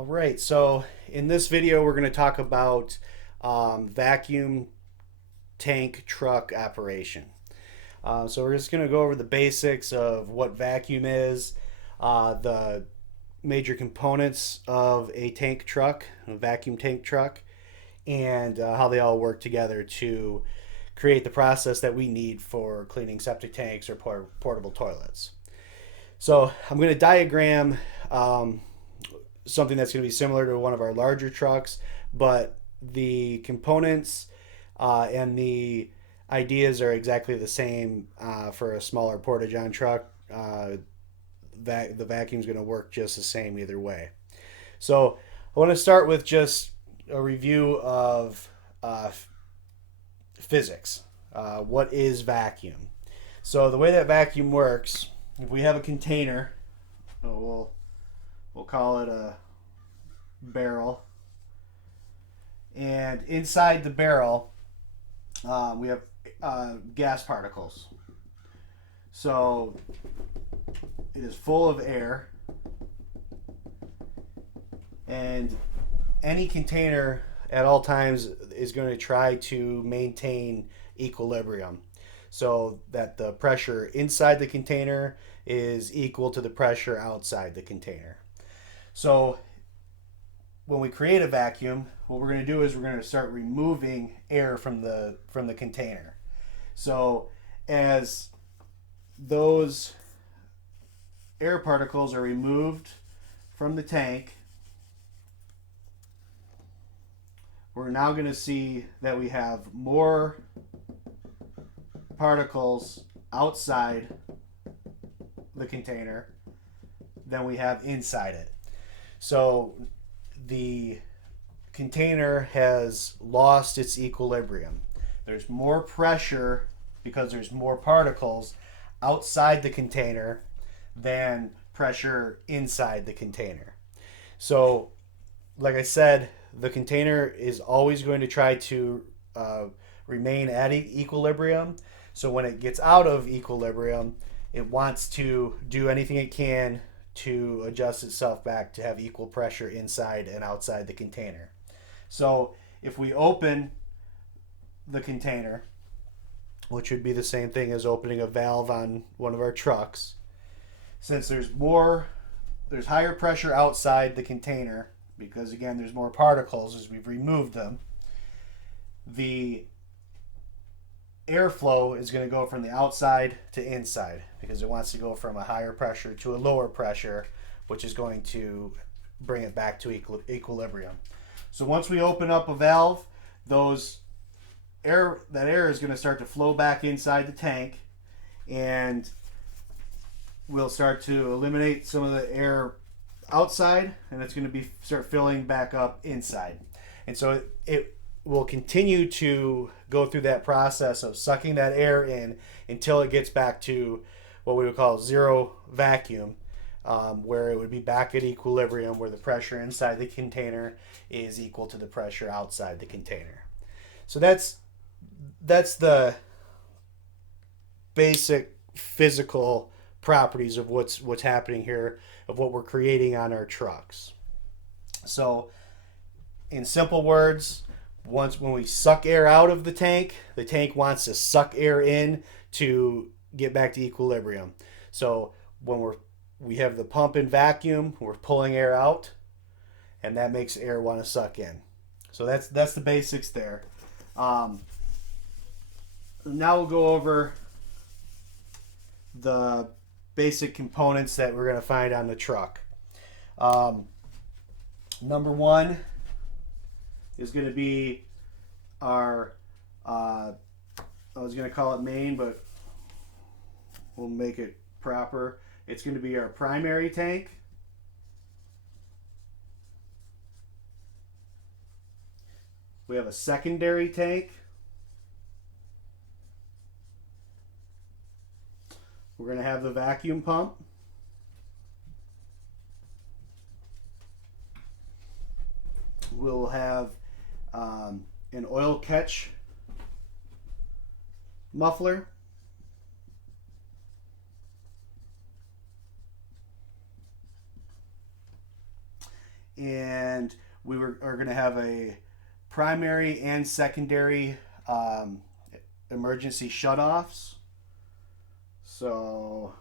All right, so in this video, we're going to talk about vacuum tank truck operation. So we're just going to go over the basics of what vacuum is, the major components of a tank truck, a vacuum tank truck, and how they all work together to create the process that we need for cleaning septic tanks or portable toilets. So I'm going to diagram something that's going to be similar to one of our larger trucks, but the components and the ideas are exactly the same for a smaller porta-john truck. The vacuum is going to work just the same either way. So I want to start with just a review of physics. What is vacuum? So the way that vacuum works, if we have a container, we'll call it a barrel, and inside the barrel we have gas particles. So it is full of air, and any container at all times is going to try to maintain equilibrium so that the pressure inside the container is equal to the pressure outside the container. So when we create a vacuum, what we're going to do is we're going to start removing air from the container. So as those air particles are removed from the tank, we're now going to see that we have more particles outside the container than we have inside it. So the container has lost its equilibrium. There's more pressure because there's more particles outside the container than pressure inside the container. So, like I said, the container is always going to try to remain at equilibrium. So when it gets out of equilibrium, it wants to do anything it can to adjust itself back to have equal pressure inside and outside the container. So if we open the container, which would be the same thing as opening a valve on one of our trucks, since there's higher pressure outside the container, because again there's more particles as we've removed them, the airflow is going to go from the outside to inside because it wants to go from a higher pressure to a lower pressure, which is going to bring it back to equilibrium. So once we open up a valve, that air is going to start to flow back inside the tank, and we'll start to eliminate some of the air outside, and it's going to start filling back up inside. And so it will continue to go through that process of sucking that air in until it gets back to what we would call zero vacuum, where it would be back at equilibrium, where the pressure inside the container is equal to the pressure outside the container. So that's the basic physical properties of what's happening here, of what we're creating on our trucks. So in simple words, when we suck air out of the tank wants to suck air in to get back to equilibrium. So when we have the pump and vacuum, we're pulling air out, and that makes air want to suck in. So that's the basics there. Now we'll go over the basic components that we're going to find on the truck. Number one is going to be our, I was going to call it main, but we'll make it proper. It's going to be our primary tank. We have a secondary tank. We're going to have the vacuum pump. We'll have an oil catch muffler. and are going to have a primary and secondary emergency shutoffs. So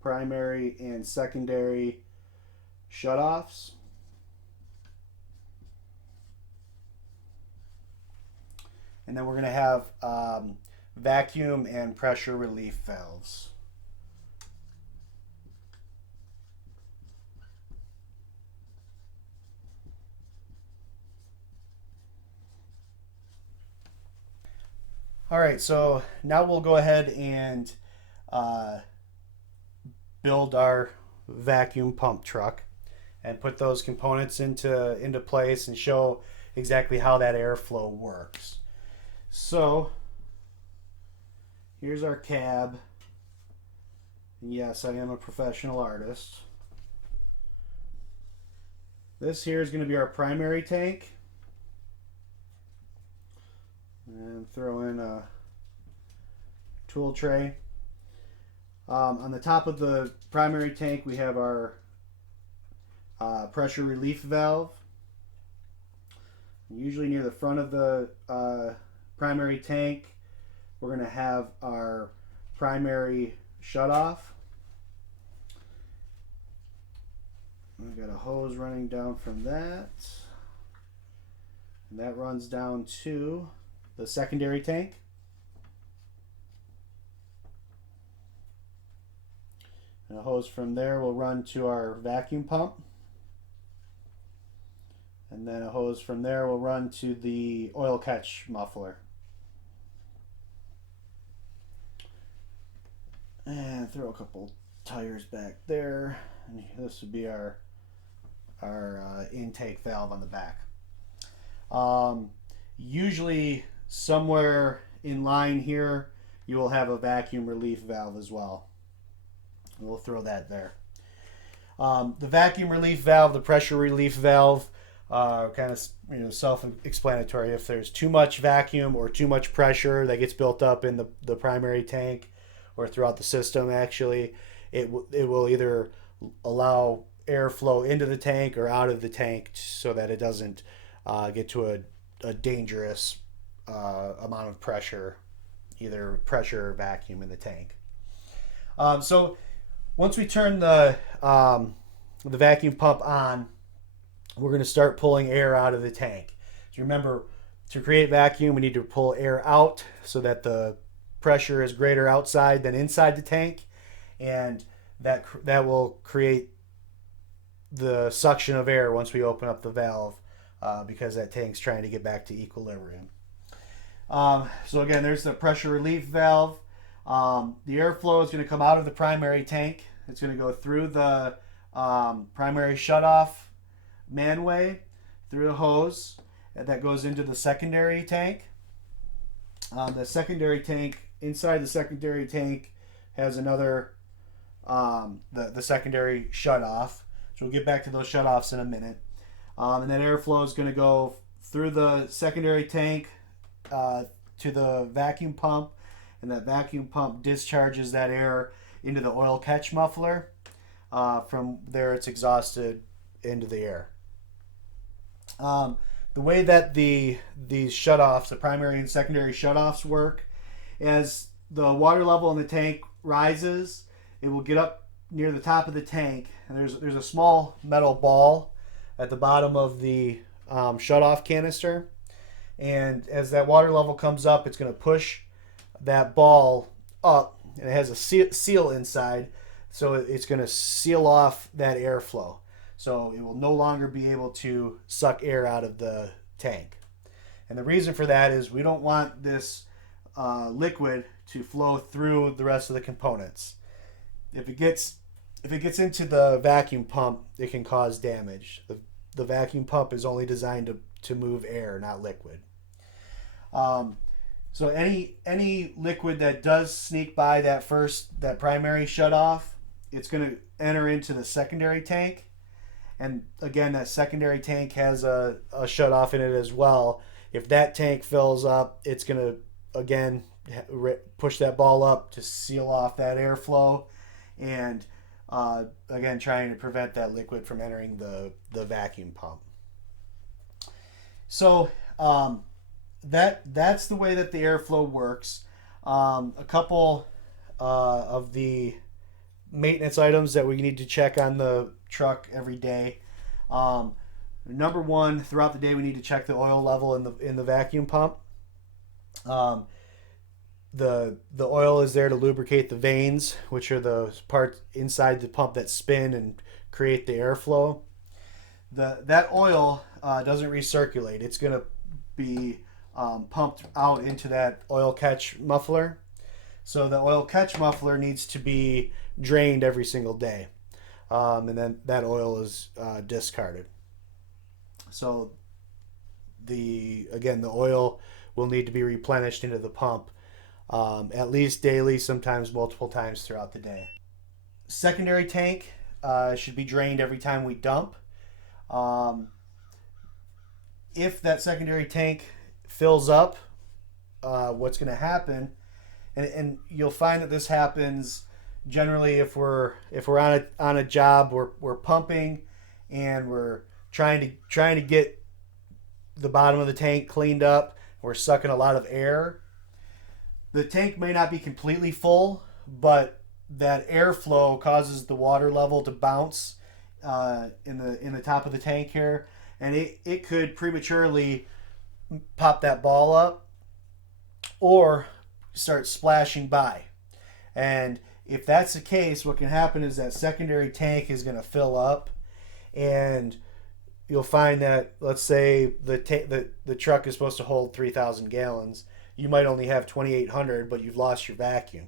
primary and secondary shutoffs. And then we're going to have vacuum and pressure relief valves. All right, so now we'll go ahead and build our vacuum pump truck and put those components into place and show exactly how that airflow works. So here's our cab. And yes, I am a professional artist. This here is going to be our primary tank. And throw in a tool tray. On the top of the primary tank we have our pressure relief valve. Usually near the front of the primary tank we're going to have our primary shutoff. We've got a hose running down from that, and that runs down to the secondary tank. And a hose from there will run to our vacuum pump. And then a hose from there will run to the oil catch muffler. And throw a couple tires back there. And this would be our intake valve on the back. Usually somewhere in line here you will have a vacuum relief valve as well. We'll throw that there. The vacuum relief valve, the pressure relief valve, kind of self-explanatory. If there's too much vacuum or too much pressure that gets built up in the primary tank or throughout the system, actually, it will either allow airflow into the tank or out of the tank so that it doesn't get to a dangerous amount of pressure, either pressure or vacuum in the tank. So once we turn the vacuum pump on, we're going to start pulling air out of the tank. So remember, to create vacuum, we need to pull air out so that the pressure is greater outside than inside the tank, and that will create the suction of air once we open up the valve, because that tank's trying to get back to equilibrium. So again, there's the pressure relief valve. The airflow is going to come out of the primary tank. It's going to go through the primary shutoff manway, through the hose, and that goes into the secondary tank. The secondary tank, inside the secondary tank, has another the secondary shutoff. So we'll get back to those shutoffs in a minute. And that airflow is going to go through the secondary tank to the vacuum pump, and that vacuum pump discharges that air into the oil catch muffler. From there it's exhausted into the air. The way that these shutoffs, the primary and secondary shutoffs, work, as the water level in the tank rises, it will get up near the top of the tank, and there's a small metal ball at the bottom of the shutoff canister, and as that water level comes up, it's going to push that ball up, and it has a seal inside, so it's going to seal off that airflow. So it will no longer be able to suck air out of the tank. And the reason for that is we don't want this liquid to flow through the rest of the components. If it gets into the vacuum pump, it can cause damage. The vacuum pump is only designed to move air, not liquid. So any liquid that does sneak by that primary shutoff, it's going to enter into the secondary tank. And again, that secondary tank has a shutoff in it as well. If that tank fills up, it's going to again push that ball up to seal off that airflow, and again trying to prevent that liquid from entering the the vacuum pump. So that's the way that the airflow works. A couple of the maintenance items that we need to check on the truck every day. Number one, throughout the day, we need to check the oil level in the vacuum pump. The oil is there to lubricate the vanes, which are the parts inside the pump that spin and create the airflow. That oil doesn't recirculate. It's going to be pumped out into that oil catch muffler. So the oil catch muffler needs to be drained every single day, and then that oil is discarded. So the oil will need to be replenished into the pump at least daily, sometimes multiple times throughout the day. Secondary tank should be drained every time we dump. If that secondary tank fills up, what's going to happen, and you'll find that this happens generally if we're on a job, we're pumping and we're trying to get the bottom of the tank cleaned up. We're sucking a lot of air. The tank may not be completely full, but that airflow causes the water level to bounce in the top of the tank here, and it could prematurely pop that ball up or start splashing by. And if that's the case, what can happen is that secondary tank is going to fill up, and you'll find that, let's say the truck is supposed to hold 3,000 gallons. You might only have 2,800, but you've lost your vacuum.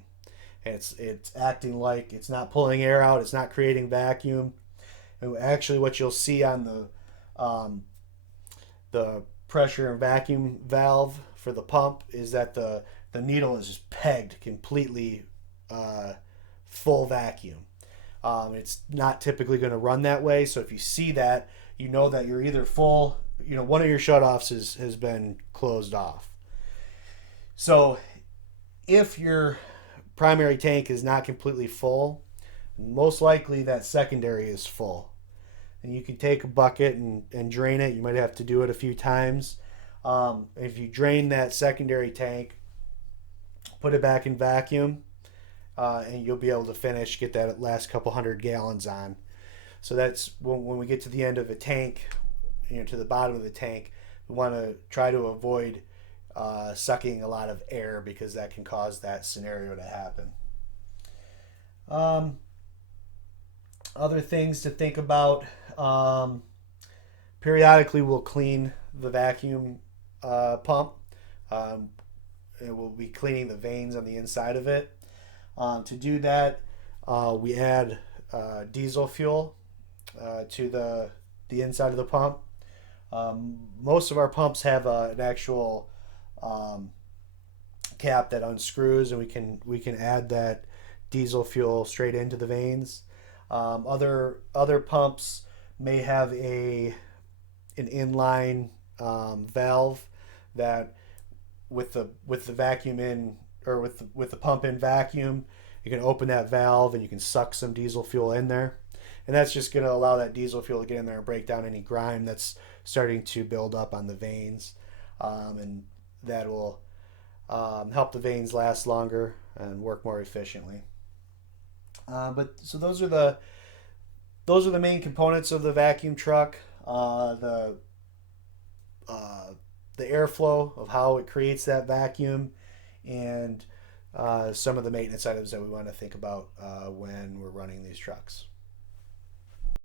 And it's acting like it's not pulling air out. It's not creating vacuum. And actually, what you'll see on the pressure and vacuum valve for the pump is that the needle is just pegged completely full vacuum. It's not typically going to run that way. So if you see that, you know that you're either full, one of your shutoffs has been closed off. So if your primary tank is not completely full, most likely that secondary is full. And you can take a bucket and drain it. You might have to do it a few times. If you drain that secondary tank, put it back in vacuum, and you'll be able to get that last couple hundred gallons on. So that's when we get to the end of a tank, to the bottom of the tank, we want to try to avoid sucking a lot of air, because that can cause that scenario to happen. Other things to think about, periodically we'll clean the vacuum pump. We'll be cleaning the vanes on the inside of it. To do that, we add diesel fuel to the inside of the pump. Most of our pumps have an actual cap that unscrews, and we can add that diesel fuel straight into the vanes. Other pumps may have an inline valve that with the vacuum in, or with the pump in vacuum, you can open that valve and you can suck some diesel fuel in there, and that's just going to allow that diesel fuel to get in there and break down any grime that's starting to build up on the vanes, and that will help the vanes last longer and work more efficiently. So those are the main components of the vacuum truck. The airflow of how it creates that vacuum, and some of the maintenance items that we want to think about when we're running these trucks.